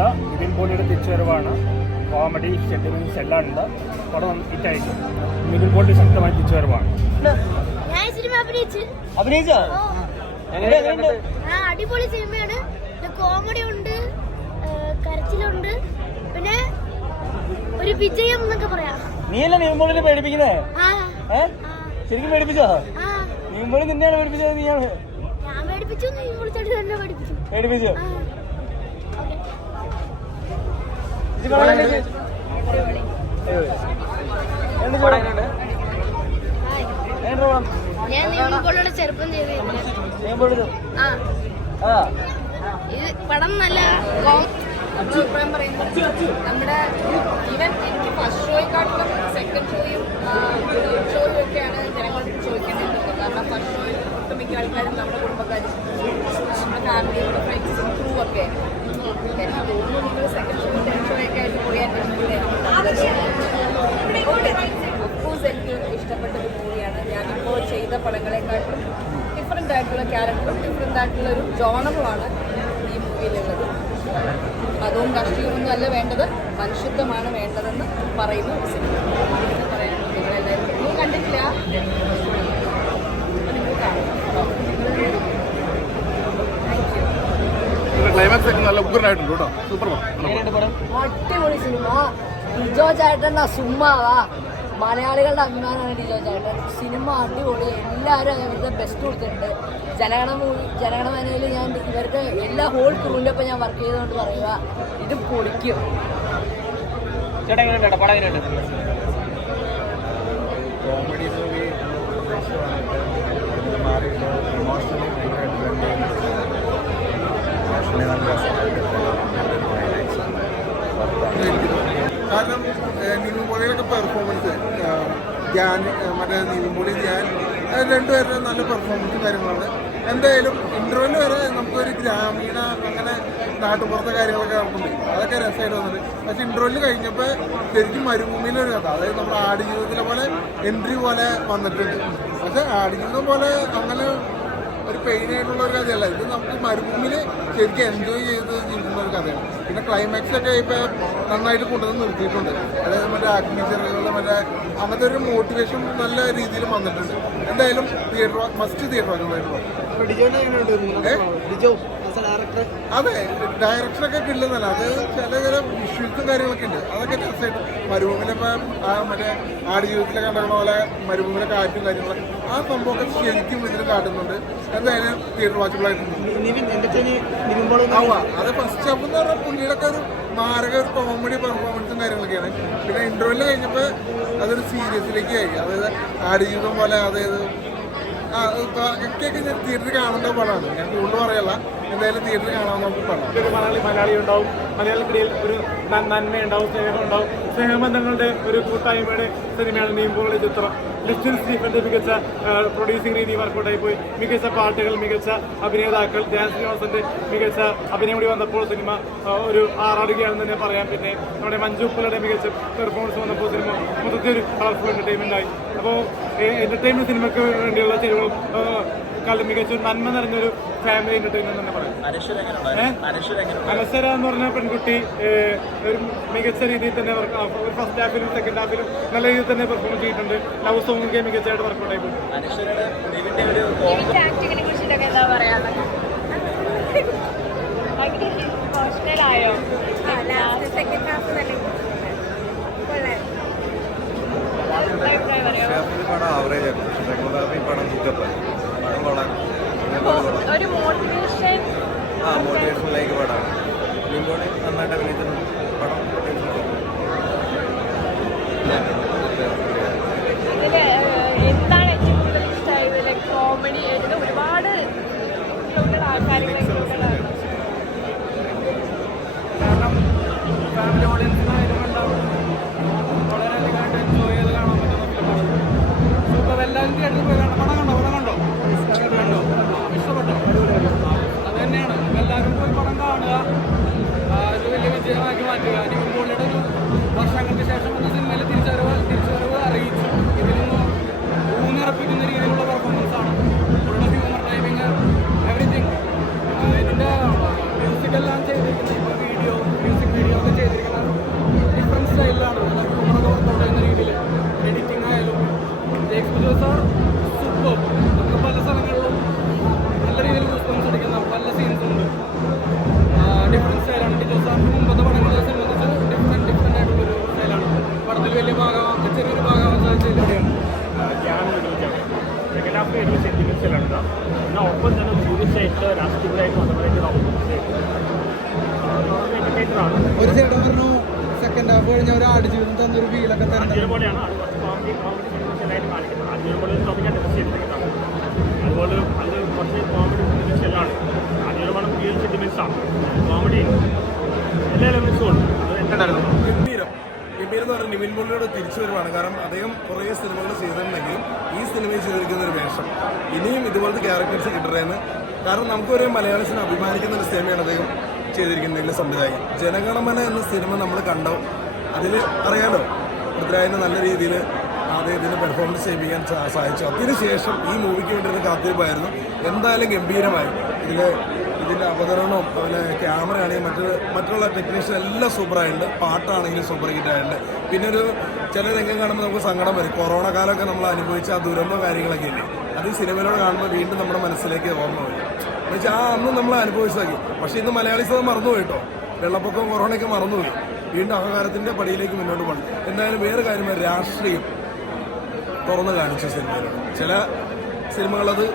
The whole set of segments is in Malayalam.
സാധ്യത. നിവിൻ പോളിയുടെ തിരിച്ചുവരവാണ്. കോമഡി സെന്റിമെന്റ്സ് എല്ലാം ഉണ്ട്. പടം ഹിറ്റായിരിക്കും. നിവിൻ പോളിയുടെ ശക്തമായ തിരിച്ചുവരവാണ്. അടിപൊളി സിനിമയാണ്. കോമഡി ഉണ്ട്, കരച്ചിലുണ്ട്, പിന്നെ ഒരു വിജയം എന്നൊക്കെ പറയാം. നീയല്ല നിവിൻ പോളിനെ പേടിപ്പിക്കുന്നേ? ശരിക്കും പേടിപ്പിച്ചോ? നിവിൻ പോളി നിന്നെയാണ് പേടിപ്പിച്ചത്? നീയാണ്? ഞാൻ പേടിപ്പിച്ചു. പേടിപ്പിച്ചു. ഞാൻ നിവിൻ പോളിയുടെ ചെറുപ്പം ചെയ്ത് ഇത് പടം നല്ല അഭിപ്രായം പറയുന്നത് നമ്മുടെ ഈവൻ എനിക്ക് ഫസ്റ്റ് ഷോയെക്കാട്ടിലും സെക്കൻഡ് ഷോയും ഷോയും ഒക്കെയാണ് ജനങ്ങൾ ചോദിക്കേണ്ടത്. കാരണം ഫസ്റ്റ് ഷോയിൽ ഒട്ടുമിക്ക ആൾക്കാരും നമ്മുടെ കുടുംബക്കാരും നമ്മുടെ ഫാമിലി, നമ്മുടെ ഫ്രണ്ട്സും ക്രൂ ഒക്കെ എനിക്ക് തോന്നുന്നു നിങ്ങൾ സെക്കൻഡ് ഷോ തേർഡ് ഷോ ഒക്കെ ആയിട്ട് പോയി അന്വേഷിക്കുന്നത്. എനിക്ക് ഇഷ്ടപ്പെട്ട ഒരു മൂവിയാണ്. ഞാനിപ്പോൾ ചെയ്ത പടങ്ങളെക്കാട്ടിലും ഡിഫറെൻ്റ് ആയിട്ടുള്ള ക്യാരക്ടറും ഡിഫറെൻ്റ് ആയിട്ടുള്ള ഒരു ജോണറുമാണ് ഈ മൂവിയിലുള്ളത്. അതും രാഷ്ട്രീയമൊന്നും അല്ല വേണ്ടത്, മനുഷ്യത്വമാണ് വേണ്ടതെന്ന് പറയുന്നു സിനിമ. പറയാനുള്ളത് നിങ്ങളെല്ലാവരും നിങ്ങൾ കണ്ടിട്ടില്ല, നിങ്ങൾ കാണും. അടിപൊളി സിനിമ. ഡിജോ ചേട്ടൻ സുമ്മാവാ. മലയാളികളുടെ അഭിമാനമാണ് ഡിജോ ചേട്ടൻ. സിനിമ അടിപൊളി. എല്ലാവരും അവരുടെ ബെസ്റ്റ് കൊടുത്തിട്ടുണ്ട്. ജനഗണമനയിൽ ഞാൻ ഇവർക്ക് എല്ലാ ഹോൾ ക്രൂവിൻ്റെ ഒപ്പം ഞാൻ വർക്ക് ചെയ്തുകൊണ്ട് പറയുക, ഇത് പൊളിക്കും. കോമഡി മൂവി കാരണം നിവിൻ പോളിയുടെ പെർഫോമൻസ്, മറ്റേ നിവിൻ പോളി ഞാൻ രണ്ടുപേരുടെ നല്ല പെർഫോമൻസും കാര്യങ്ങളാണ്. എന്തായാലും ഇൻ്റർവെല് വരെ നമുക്കൊരു ഗ്രാമീണ അങ്ങനെ നാട്ടുപുറത്തെ കാര്യങ്ങളൊക്കെ നടക്കുന്നുണ്ട്. അതൊക്കെ രസമായിട്ട് വന്നിട്ട്. പക്ഷെ ഇൻ്റർവെല് കഴിഞ്ഞപ്പോൾ ശരിക്കും മരുഭൂമിയിലൊരു കഥ, അതായത് നമ്മുടെ ആടുജീവിതത്തിലെ പോലെ എൻട്രി പോലെ വന്നിട്ടുണ്ട്. പക്ഷെ ആടുജീവിതം പോലെ അങ്ങനെ ഒരു പെയിനായിട്ടുള്ള ഒരു കഥയല്ല ഇത്. നമുക്ക് മരുഭൂമിയിൽ ശരിക്കും എൻജോയ് ചെയ്ത് ജീവിക്കുന്ന ഒരു കഥയാണ്. പിന്നെ ക്ലൈമാക്സ് ഒക്കെ ഇപ്പോൾ നന്നായിട്ട് കൊണ്ടുവന്ന് നിർത്തിയിട്ടുണ്ട്. അതായത് മറ്റേ അഗ്നിചെറുകളുടെ മറ്റേ അങ്ങനത്തെ ഒരു മോട്ടിവേഷൻ നല്ല രീതിയിൽ വന്നിട്ടുണ്ട്. എന്തായാലും മസ്റ്റ് തിയേറ്റർ അതെ, ഡയറക്ഷനൊക്കെ കിട്ടുന്നല്ല. അത് ചില വിഷ്വൽസും കാര്യങ്ങളൊക്കെ ഉണ്ട്. അതൊക്കെ രസമായിട്ട് മരുഭൂമിയിലിപ്പം മറ്റേ ആടുജീവിതത്തിലെ കണ്ട പോലെ മരുഭൂമിയിലെ കാറ്റും കാര്യങ്ങളൊക്കെ ആ സംഭവമൊക്കെ ശരിക്കും ഇതിൽ കാട്ടുന്നുണ്ട്. എന്തായാലും തിയേറ്റർ വാച്ചബിളായിട്ടുണ്ട്. അത് ഫസ്റ്റ് ഹാഫ് എന്ന് പറഞ്ഞാൽ പുള്ളിയുടെ ഒരു മാരക ഒരു കോമഡി പെർഫോമൻസും കാര്യങ്ങളൊക്കെയാണ്. പിന്നെ ഇന്റർവെല് കഴിഞ്ഞപ്പോൾ അതൊരു സീരിയസിലേക്ക് ആയി. അതായത് ആടുജീവിതം പോലെ, അതായത് ഒക്കെ ഞാൻ തിയേറ്ററിൽ കാണേണ്ട പടമാണ്. ഞാൻ കൂടുതൽ പറയല്ല, എന്തായാലും തിയേറ്ററിൽ കാണാൻ നമുക്ക് പടം. മലയാളി ഉണ്ടാവും, മലയാളത്തിനിടയിൽ ഒരു നന്മയുണ്ടാവും, സ്നേഹമുണ്ടാവും. സ്നേഹബന്ധങ്ങളുടെ ഒരു കൂട്ടായ്മയുടെ സിനിമയാണ് നിവിൻ പോളിയുടെ ചിത്രം. ലിസ്റ്റിൻ സ്റ്റീഫന്റെ മികച്ച പ്രൊഡ്യൂസിംഗ് രീതി വർക്കൗട്ടായി പോയി. മികച്ച പാട്ടുകൾ, മികച്ച അഭിനേതാക്കൾ, ധ്യാൻ ശ്രീനിവാസന്റെ മികച്ച അഭിനയം കൂടി വന്നപ്പോൾ സിനിമ ഒരു ആറാടുകയാണെന്ന് തന്നെ പറയാം. പിന്നെ നമ്മുടെ മഞ്ജു പിള്ളയുടെ മികച്ച പെർഫോമൻസ് വന്നപ്പോൾ സിനിമ മൊത്തത്തിൽ ഒരു കളർഫുൾ എന്റർടൈൻമെന്റ് ആയി. അപ്പോൾ എന്റർടൈൻമെന്റ് സിനിമയ്ക്ക് വേണ്ടിയുള്ള ചെലവുകളും മികച്ച നന്മ നിറഞ്ഞൊരു ഫാമിലി എന്റർടൈൻമെന്റ് തന്നെ പറയാം. അനശ്വര എന്ന് പറഞ്ഞ പെൺകുട്ടി ഒരു മികച്ച രീതിയിൽ തന്നെ ഫസ്റ്റ് ഹാഫിലും സെക്കൻഡ് ഹാഫിലും നല്ല രീതിയിൽ തന്നെ പെർഫോം ചെയ്തിട്ടുണ്ട്. ലവ് സോങ് ഒക്കെ മികച്ചതായിട്ട് വർക്കൗട്ട് ആയി പോയി. ഒരു മോട്ടിവേഷനിലേക്ക് പടമാണ്. നിവിൻ പോളി നന്നായിട്ട് അഭിനയിച്ചിട്ടുണ്ട്. പടം എന്താണ് ഏറ്റവും കൂടുതൽ ഇഷ്ടമായത്? കോമഡി ആയിട്ട് ഒരുപാട് കാരണം ഫാമിലി ഓഡിയൻസിനായാലും ഉണ്ടാവും, വളരെയധികമായിട്ട് എൻജോയ് ചെയ്ത് കാണാൻ പറ്റുന്ന ഫിലിമാണ്. സൂപ്പർ. എല്ലാവരും തിയേറ്ററിൽ പോയി കാണാം. പടം കണ്ടോ? പൊട്ടൻഷ്യലുണ്ട്. എന്നാൽ ഒപ്പം തന്നെ ടൂറിസ്റ്റായിട്ട് രാഷ്ട്രീയമായിട്ട് മതപരമായിട്ട് എൻ്റർടൈനറാണ്. ഒരു ചേട്ടൻ പറഞ്ഞു സെക്കൻഡ് ഹാഫ് കഴിഞ്ഞ ഒരു ആടുജീവിതം തന്നൊരു ഫീലൊക്കെ ആദ്യം പോലെയാണ് അത് കുറച്ച് കോമഡി സെൻറ്റൻഷ്യലായിട്ട് കാണിക്കുന്നത്. ആദ്യം പോലെ ടോപ്പിക്കാണ് ടെസ്റ്റ് ചെയ്തിരിക്കുന്നത്. അതുപോലെ അത് കുറച്ച് കോമഡി സെൻറ്റൻഷ്യലാണ്. ആദ്യം പോലെ റിയൽ സെൻറ്റിമെൻറ്റ്സാണ്. കോമഡി എല്ലാ എലമെൻസും ഉണ്ട്. അത് എന്തായിരുന്നു ഗംഭീരം എന്ന് പറഞ്ഞാൽ നിവിൻ പോളിയോട് തിരിച്ചു വരുവാണ്. കാരണം അദ്ദേഹം കുറേ സിനിമകൾ ചെയ്തിട്ടുണ്ടെങ്കിലും ഈ സിനിമയിൽ ചെയ്തിരിക്കുന്ന ഒരു വേഷം ഇനിയും ഇതുപോലത്തെ ക്യാരക്ടേഴ്സ് കിട്ടണമെന്ന്. കാരണം നമുക്കൊരു മലയാളത്തിന് അഭിമാനിക്കുന്ന ഒരു സിനിമയാണ് അദ്ദേഹം ചെയ്തിരിക്കുന്നതിൻ്റെ സംവിധായകൻ. ജനഗണമന എന്ന സിനിമ നമ്മൾ കണ്ടോ, അതിൽ അറിയാലോ പൃഥ്വിരാജിനെ നല്ല രീതിയിൽ അദ്ദേഹത്തിന് പെർഫോമൻസ് ചെയ്യിപ്പിക്കാൻ സാധിച്ചു. അതിനുശേഷം ഈ മൂവിക്ക് വേണ്ടി ഒരു കാത്തിരിപ്പായിരുന്നു. എന്തായാലും ഗംഭീരമായി. ഇതിൻ്റെ അവതരണവും അതുപോലെ ക്യാമറ ആണെങ്കിൽ മറ്റുള്ള ടെക്നീഷ്യൻ എല്ലാം സൂപ്പറായിട്ടുണ്ട്. പാട്ടാണെങ്കിലും സൂപ്പർ ഹിറ്റായിട്ടുണ്ട്. പിന്നെ ഒരു ചില രംഗം കാണുമ്പോൾ നമുക്ക് സങ്കടം വരും. കൊറോണ കാലമൊക്കെ നമ്മൾ അനുഭവിച്ച ആ ദുരന്തവും കാര്യങ്ങളൊക്കെ ഇല്ലേ, അത് ഈ സിനിമയിലൂടെ കാണുമ്പോൾ വീണ്ടും നമ്മുടെ മനസ്സിലേക്ക് ഓർമ്മ വരും. എന്നുവെച്ചാൽ അന്നും നമ്മൾ അനുഭവിച്ചതാക്കി. പക്ഷേ ഇന്ന് മലയാളീസ് അത് മറന്നുപോയി കേട്ടോ. വെള്ളപ്പൊക്കവും കൊറോണയൊക്കെ മറന്നുപോയി. വീണ്ടും അഹങ്കാരത്തിൻ്റെ പടിയിലേക്ക് മുന്നോട്ട് പോകണം. എന്തായാലും വേറെ കാര്യമായി രാഷ്ട്രീയം തുറന്നു കാണിച്ചു സിനിമയിലൂടെ. ചില സിനിമകളത്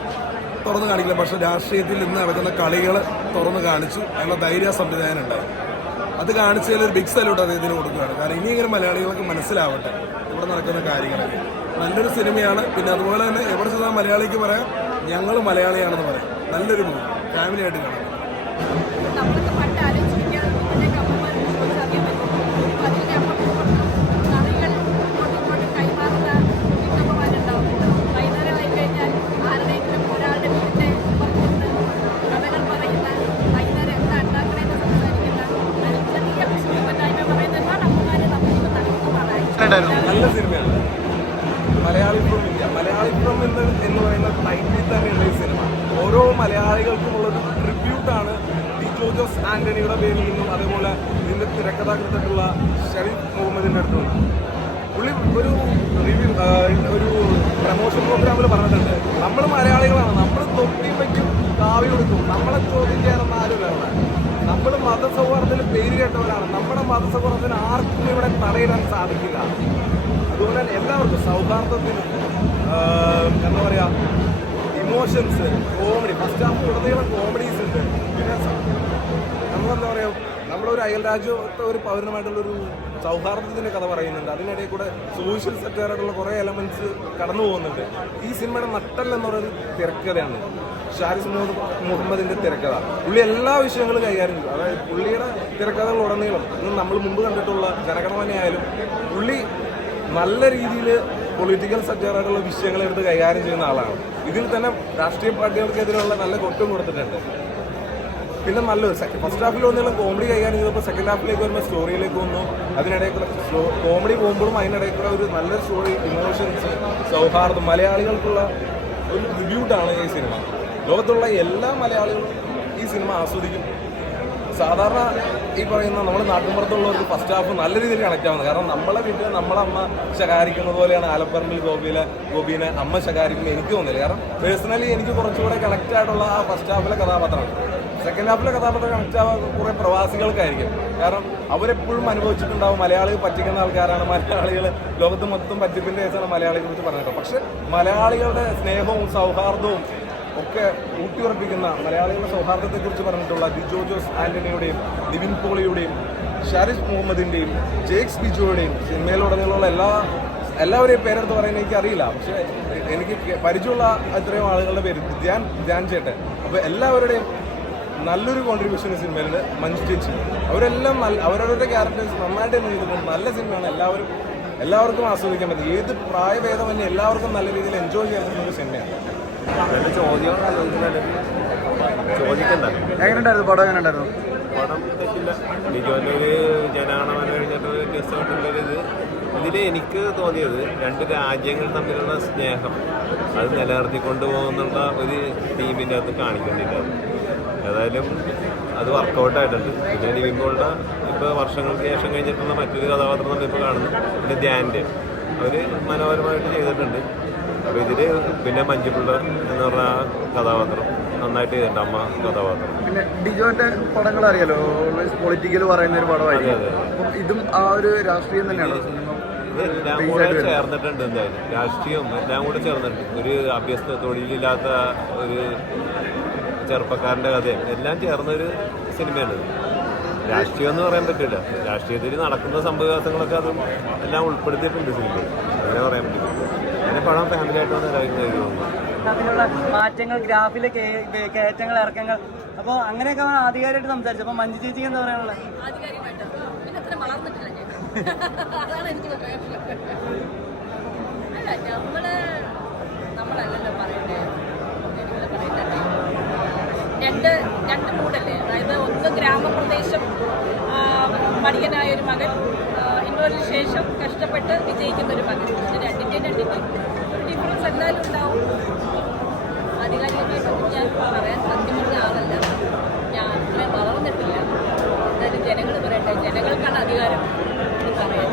തുറന്നു കാണിക്കില്ല, പക്ഷെ രാഷ്ട്രീയത്തിൽ ഇന്ന് നടക്കുന്ന കളികൾ തുറന്നു കാണിച്ചു. അതിനുള്ള ധൈര്യ സംവിധാനം ഉണ്ടായി. അത് കാണിച്ചതിൽ ഒരു ബിഗ് സല്യൂട്ട് അദ്ദേഹത്തിന് കൊടുക്കുകയാണ്. കാരണം ഇനിയെങ്കിലും മലയാളികൾക്ക് മനസ്സിലാവട്ടെ ഇവിടെ നടക്കുന്ന കാര്യങ്ങളൊക്കെ. നല്ലൊരു സിനിമയാണ്. പിന്നെ അതുപോലെ തന്നെ എവിടെ ചെന്നാൽ മലയാളിക്ക് പറയാം ഞങ്ങൾ മലയാളിയാണെന്ന് പറയാം. നല്ലൊരു മൂവി ഫാമിലി ആയിട്ട് കാണാം. നമ്മളൊക്കെ പണ്ട് ആലോചിക്കാൻ ഇതിൻ്റെയൊക്കെ അമ്മമാർ ചോദിച്ചറിയാൻ പറ്റും. അതിൻ്റെ കറികൾ ഇങ്ങോട്ട് കൈമാറുന്ന വീട്ടമ്മമാരുണ്ടാവും. വൈകുന്നേരമായി കഴിഞ്ഞാൽ ആരുടെയെങ്കിലും ഒരാളുടെ വീടിൻ്റെ പുറത്തുനിന്ന് കഥകൾ പറയുന്ന, വൈകുന്നേരം എന്താ ഉണ്ടാക്കണമെന്ന് സംസാരിക്കുന്ന, ചെറിയ കുശുമ്പറ്റായ്മ പറയുന്ന ഒരുപാട് അമ്മമാർ നമ്മളിപ്പോൾ നടക്കുന്നതാണ്. നല്ല സിനിമയാണ് Malayali from India. Malayali from എന്ന് പറയുന്ന ടൈറ്റിൽ തന്നെയുള്ള ഈ സിനിമ ഓരോ മലയാളികൾക്കുമുള്ളൊരു ട്രിബ്യൂട്ടാണ് ഡിജോ ജോസ് ആന്റണിയുടെ പേരിൽ നിന്നും അതേപോലെ ഇതിൻ്റെ തിരക്കഥാകൃത്തുള്ള ഷരീഫ് മുഹമ്മദിൻ്റെ അടുത്തുണ്ട്. പുള്ളി ഒരു റിവ്യൂ ഒരു പ്രമോഷൻ പ്രോഗ്രാമിൽ പറഞ്ഞിട്ടുണ്ട്, നമ്മൾ മലയാളികളാണ്, നമ്മൾ തൊട്ടിയും വയ്ക്കും കാവി കൊടുക്കും, നമ്മളെ ചോദ്യം ചെയ്യാനൊന്നും ആരും വേണം. നമ്മൾ മതസൗഹാർദ്ദത്തിൽ പേര് കേട്ടവരാണ്. നമ്മുടെ മതസൗഹാർദ്ദത്തിന് ആർക്കും ഇവിടെ തടയിടാൻ സാധിക്കില്ല. അതുപോലെ തന്നെ എല്ലാവർക്കും സൗഹാർദ്ദത്തിന് എന്താ പറയുക ഇമോഷൻസ്, കോമഡി, ഫസ്റ്റ് ഹാഫ് ഉടനീളം കോമഡീസ് ഉണ്ട്. പിന്നെ നമ്മളെന്താ പറയുക നമ്മളൊരു അയൽ രാജ്യത്തെ ഒരു പൗരനുമായിട്ടുള്ളൊരു സൗഹാർദ്ദത്തിൻ്റെ കഥ പറയുന്നുണ്ട്. അതിനിടയിൽ കൂടെ സോഷ്യൽ സെക്ടറായിട്ടുള്ള കുറേ എലമെൻറ്റ്സ് കടന്നു പോകുന്നുണ്ട്. ഈ സിനിമയുടെ നട്ടെല്ലെന്ന് പറയുന്നത് തിരക്കഥയാണ്. ഷാരിസ് മുഹമ്മദിൻ്റെ തിരക്കഥ. പുള്ളി എല്ലാ വിഷയങ്ങളും കൈകാര്യം ചെയ്തു. അതായത് പുള്ളിയുടെ തിരക്കഥകൾ ഉടനീളം ഇന്ന് നമ്മൾ മുമ്പ് കണ്ടിട്ടുള്ള ജനഗണമനയായാലും പുള്ളി നല്ല രീതിയിൽ പൊളിറ്റിക്കൽ സബ്ജക്റ്റായിട്ടുള്ള വിഷയങ്ങൾ എടുത്ത് കൈകാര്യം ചെയ്യുന്ന ആളാണ്. ഇതിൽ തന്നെ രാഷ്ട്രീയ പാർട്ടികൾക്കെതിരെയുള്ള നല്ല കൊട്ടും കൊടുത്തിട്ടുണ്ട്. പിന്നെ നല്ലൊരു ഫസ്റ്റ് ഹാഫിൽ ഒന്നെല്ലാം കോമഡി കൈകാര്യം ചെയ്തപ്പോൾ സെക്കൻഡ് ഹാഫിലേക്ക് വരുമ്പോൾ സ്റ്റോറിയിലേക്ക് വന്നു. അതിനിടയ്ക്കുള്ള കോമഡി പോകുമ്പോഴും അതിനിടയ്ക്കുള്ള ഒരു നല്ലൊരു സ്റ്റോറി, ഇമോഷൻസ്, സൗഹാർദ്ദം, മലയാളികൾക്കുള്ള ഒരു ട്രിബ്യൂട്ടാണ് ഈ സിനിമ. ലോകത്തുള്ള എല്ലാ മലയാളികളും ഈ സിനിമ ആസ്വദിക്കും. സാധാരണ ഈ പറയുന്ന നമ്മുടെ നാട്ടിൻപുറത്തുള്ളവർക്ക് ഫസ്റ്റ് ഹാഫ് നല്ല രീതിയിൽ കണക്ട് ആവുന്നത്. കാരണം നമ്മളെ വീട്ടിൽ നമ്മളെ അമ്മ ശകാരിക്കുന്നത് പോലെയാണ് ആലപ്പറമ്പിൽ ഗോപീനെ അമ്മ ശകാരിക്കുന്നത് എനിക്ക് തോന്നില്ല. കാരണം പേഴ്സണലി എനിക്ക് കുറച്ചുകൂടെ കണക്റ്റ് ആയിട്ടുള്ള ആ ഫസ്റ്റ് ഹാഫിലെ കഥാപാത്രമാണ്. സെക്കൻഡ് ഹാഫിലെ കഥാപാത്രം കണക്റ്റ് ആവാൻ കുറേ പ്രവാസികൾക്കായിരിക്കും. കാരണം അവരെപ്പോഴും അനുഭവിച്ചിട്ടുണ്ടാവും മലയാളികൾ പറ്റിക്കുന്ന ആൾക്കാരാണ്. മലയാളികൾ ലോകത്ത് മൊത്തം പറ്റിപ്പിൻ്റെ കേസാണ് മലയാളികളെ കുറിച്ച് പറഞ്ഞിട്ടുള്ളത്. പക്ഷെ മലയാളികളുടെ സ്നേഹവും സൗഹാർദ്ദവും ഒക്കെ ഊട്ടിയുറപ്പിക്കുന്ന, മലയാളികളുടെ സൗഹാർദ്ദത്തെക്കുറിച്ച് പറഞ്ഞിട്ടുള്ള ഡിജോ ജോസ് ആന്റണിയുടെയും നിവിൻ പോളിയുടെയും ഷാരിഫ് മുഹമ്മദിൻ്റെയും ജേക്സ് ബിജോയുടെയും സിനിമയിലുടനീളമുള്ള എല്ലാവരെയും പേരെടുത്ത് പറയാൻ എനിക്കറിയില്ല. പക്ഷേ എനിക്ക് പരിചയമുള്ള അത്രയും ആളുകളുടെ പേര് ധ്യാൻ ചേട്ടൻ. അപ്പോൾ എല്ലാവരുടെയും നല്ലൊരു കോൺട്രിബ്യൂഷൻ ഈ സിനിമയിലുണ്ട്. മഞ്ജു ചേച്ചി, അവരെല്ലാം അവരവരുടെ ക്യാരക്ടേഴ്സ് നന്നായിട്ട് തന്നെ ചെയ്തിട്ടുണ്ട്. നല്ല സിനിമയാണ്. എല്ലാവർക്കും ആസ്വദിക്കാൻ പറ്റും. ഏത് പ്രായഭേദമന്യേ എല്ലാവർക്കും നല്ല രീതിയിൽ എൻജോയ് ചെയ്യാൻ പറ്റുന്ന ഒരു സിനിമയാണ്. എങ്ങനെയുണ്ടായിരുന്നു പടം? എങ്ങനെയുണ്ടായിരുന്നു പടം? തെറ്റില്ല. ഡിജോൻ്റെ ഒരു ജനഗണമന കഴിഞ്ഞിട്ട് വ്യത്യസ്തമായിട്ടുള്ളൊരിത് ഇതിൽ എനിക്ക് തോന്നിയത് രണ്ട് രാജ്യങ്ങൾ തമ്മിലുള്ള സ്നേഹം അത് നിലനിർത്തിക്കൊണ്ട് പോകുന്നുള്ള ഒരു ടീമിൻ്റെ അകത്ത് കാണിക്കേണ്ടിയിട്ടാണ്. ഏതായാലും അത് വർക്കൗട്ടായിട്ടുണ്ട്. പിന്നെ നിവിമ്പോളുടെ ഇപ്പോൾ വർഷങ്ങൾക്ക് ശേഷം കഴിഞ്ഞിട്ടുള്ള മറ്റൊരു കഥാപാത്രം നമ്മളിപ്പോൾ കാണുന്നു. പിന്നെ ധ്യാൻ്റെ അവർ മനോഹരമായിട്ട് ചെയ്തിട്ടുണ്ട്. അപ്പോൾ ഇതിൽ പിന്നെ മഞ്ജുപിള്ള എന്ന് പറഞ്ഞ കഥാപാത്രം നന്നായിട്ട് ചെയ്തിട്ടുണ്ട്, അമ്മ കഥാപാത്രം. പിന്നെ ഡിജോന്റെ പടങ്ങൾ അറിയാലോ, ഓൾവേസ് പൊളിറ്റിക്കൽ പറയുന്ന ഒരു പടമായിരിക്കും. അപ്പം ഇതും ആ ഒരു രാഷ്ട്രീയം തന്നെയാണോ? ഇതെല്ലാം കൂടെ ചേർന്നിട്ടുണ്ട്. എന്തായാലും രാഷ്ട്രീയവും എല്ലാം കൂടെ ചേർന്നിട്ടുണ്ട്. ഒരു അഭ്യസ്ത തൊഴിലില്ലാത്ത ഒരു ചെറുപ്പക്കാരൻ്റെ കഥയും എല്ലാം ചേർന്നൊരു സിനിമയാണ്. രാഷ്ട്രീയം എന്ന് പറയാൻ പറ്റില്ല, രാഷ്ട്രീയത്തിൽ നടക്കുന്ന സംഭവവികാസങ്ങളൊക്കെ അതും എല്ലാം ഉൾപ്പെടുത്തിയിട്ടുണ്ട് സിനിമയിൽ, അങ്ങനെ പറയാൻ പറ്റില്ല. പിന്നെ പടം ഫാമിലിയായിട്ട് വന്നിട്ടായിരുന്നു. അതിനുള്ള മാറ്റങ്ങൾ, ഗ്രാഫിലെ കയറ്റങ്ങൾ, ഇറക്കങ്ങൾ, അപ്പോൾ അങ്ങനെയൊക്കെ അവൻ ആധികാരികമായിട്ട് സംസാരിച്ചു. അപ്പോൾ മഞ്ജു ചേച്ചിക്ക് എന്താ പറയാനുള്ളത്? ആധികാരികമായിട്ട് പിന്നെ അത്ര വളർന്നിട്ടില്ല ഞാൻ. അതാണ് എനിക്ക് പറയാനുള്ളത്. അല്ല, നമ്മളല്ലല്ലോ പറയണ്ടേ, നിങ്ങൾ പറയണ്ടേ. രണ്ട് മൂടല്ലേ, അതായത് ഒന്ന് ഗ്രാമപ്രദേശം, മടിയനായ ഒരു മകൻ, ഇന്നൊരു ശേഷം കഷ്ടപ്പെട്ട് വിജയിക്കുന്ന ഒരു മകൻ. ഇത് രണ്ടിൻ്റെയും ഒരു ഡിഫറൻസ് എന്തായാലും ഉണ്ടാവും. ആധികാരികമായിട്ടൊന്നും ഞാൻ പറയാൻ സത്യം പറഞ്ഞ ആളല്ല, ഞാൻ അത്രയും വളർന്നിട്ടില്ല. എന്തായാലും ജനങ്ങൾ പറയട്ടെ, ജനങ്ങൾക്കാണ് അധികാരം എന്ന് പറയാൻ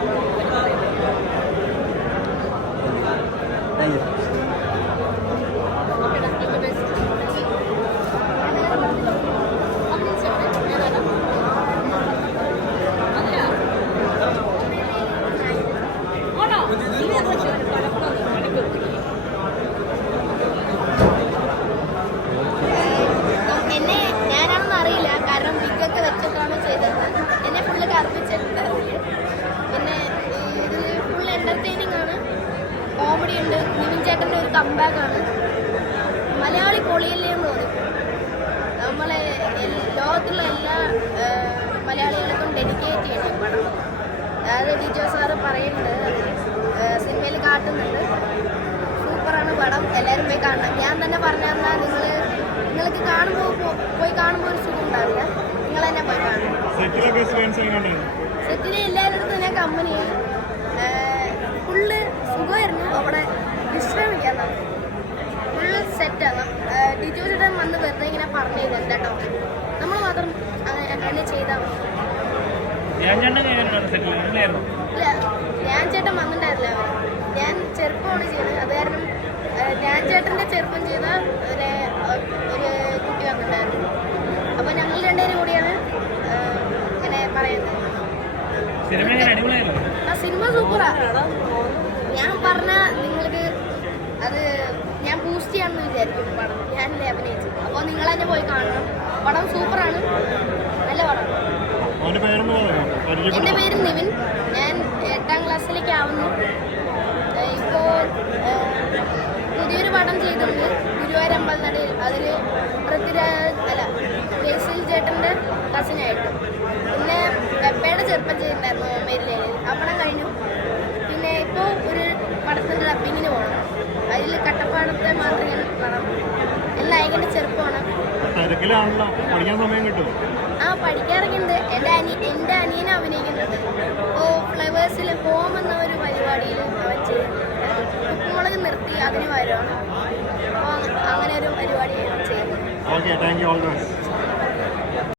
എന്നെ ഞാനാണെന്ന് അറിയില്ല, കാരണം വിഗൊക്കെ വെച്ചിട്ടാണ് ചെയ്തത്. എന്നെ ഫുള്ള് കറുപ്പിച്ചിട്ടുണ്ട്. പിന്നെ ഇതിൽ ഫുൾ എൻ്റർടൈനിങ് ആണ്, കോമഡി ഉണ്ട്, നിവിൻ ചേട്ടൻ്റെ ഒരു കംബാക്ക് ആണ്. മലയാളി പൊളിയല്ലേ എന്ന് തോന്നി. നമ്മളെ ലോകത്തുള്ള എല്ലാ മലയാളികൾക്കും ഡെഡിക്കേറ്റ് ചെയ്യണം പടം. അതായത് ഡിജോ സാറ് പറയുന്നുണ്ട്, സിനിമയിൽ കാട്ടുന്നുണ്ട്. സൂപ്പറാണ് പടം, എല്ലാവരും പോയി കാണണം. ഞാൻ തന്നെ പറഞ്ഞു തന്നാൽ നിങ്ങൾക്ക് പോയി കാണുമ്പോൾ ഒരു സുഖം ഉണ്ടാവില്ല, നിങ്ങൾ തന്നെ പോയി കാണണം. സെറ്റിലെ എല്ലാവരുടെ തന്നെ കമ്പനി ഫുള്ള് സുഖമായിരുന്നു. അവിടെ വിശ്രമിക്കാൻ ഫുള്ള് സെറ്റാണ്. ഡിജോ ചേട്ടൻ വന്ന് വെറുതെ ഇങ്ങനെ പറഞ്ഞു തരുന്നുണ്ട് കേട്ടോ, നമ്മൾ മാത്രം അങ്ങനെ ചെയ്താൽ മതി. ഇല്ല, ഞാൻ ചേട്ടൻ വന്നിട്ടുണ്ടായിരുന്നില്ല. ഞാൻ ചെറുപ്പമാണ് ചെയ്തത്, അത് കാരണം ഞാൻ ചേട്ടൻ്റെ ചെറുപ്പം ചെയ്ത ഒരു കുട്ടി വന്നിട്ടുണ്ടായിരുന്നു. അപ്പോൾ ഞങ്ങൾ രണ്ടുപേരും കൂടിയാണ് ഇങ്ങനെ പറയുന്നത്. ആ സിനിമ സൂപ്പറാണ്. ഞാൻ പറഞ്ഞ നിങ്ങൾക്ക് അത് ഞാൻ ബൂസ്റ്റ് ചെയ്യാമെന്ന് വിചാരിക്കും. പടം ഞാനല്ലേ അഭിനയിച്ചു, അപ്പോൾ നിങ്ങൾ തന്നെ പോയി കാണണം. പടം സൂപ്പറാണ്, നല്ല പടമാണ്. എൻ്റെ പേര് നിവിൻ, ഞാൻ 8ാം ക്ലാസ്സിലേക്ക് ആവുന്നു. ഇപ്പോൾ പുതിയൊരു പടം ചെയ്തിട്ടുണ്ട്, ഗുരുവായൂരമ്പൽ നടയിൽ. അതിൽ ബേസിൽ ചേട്ടൻ്റെ കസിനായിട്ട്. പിന്നെ പെപ്പയുടെ ചെറുപ്പം ചെയ്തിട്ടുണ്ടായിരുന്നു ഓമേരിലയിൽ, ആ പടം കഴിഞ്ഞു. പിന്നെ ഇപ്പോൾ ഒരു പടത്തിൻ്റെ ഡബ്ബിങ്ങിന് പോകണം. അതിൽ കട്ടപ്പാടത്തെ മാതൃകൻ പടം, എല്ലാ നായകൻ്റെ ചെറുപ്പമാണ്. ആ പഠിക്കാറൊക്കെയുണ്ട്. എൻ്റെ അനിയനെ അഭിനയിക്കുന്നുണ്ട്. ഇപ്പോൾ ഫ്ലവേഴ്സിൽ ഹോം എന്ന ഒരു പരിപാടിയിൽ അവൻ ചെയ്യുന്നുണ്ട്. ഉപ്പുമുളക് നിർത്തി അതിന് വരുവാണ്. അപ്പോൾ അങ്ങനെ ഒരു പരിപാടി ചെയ്യുന്നത്.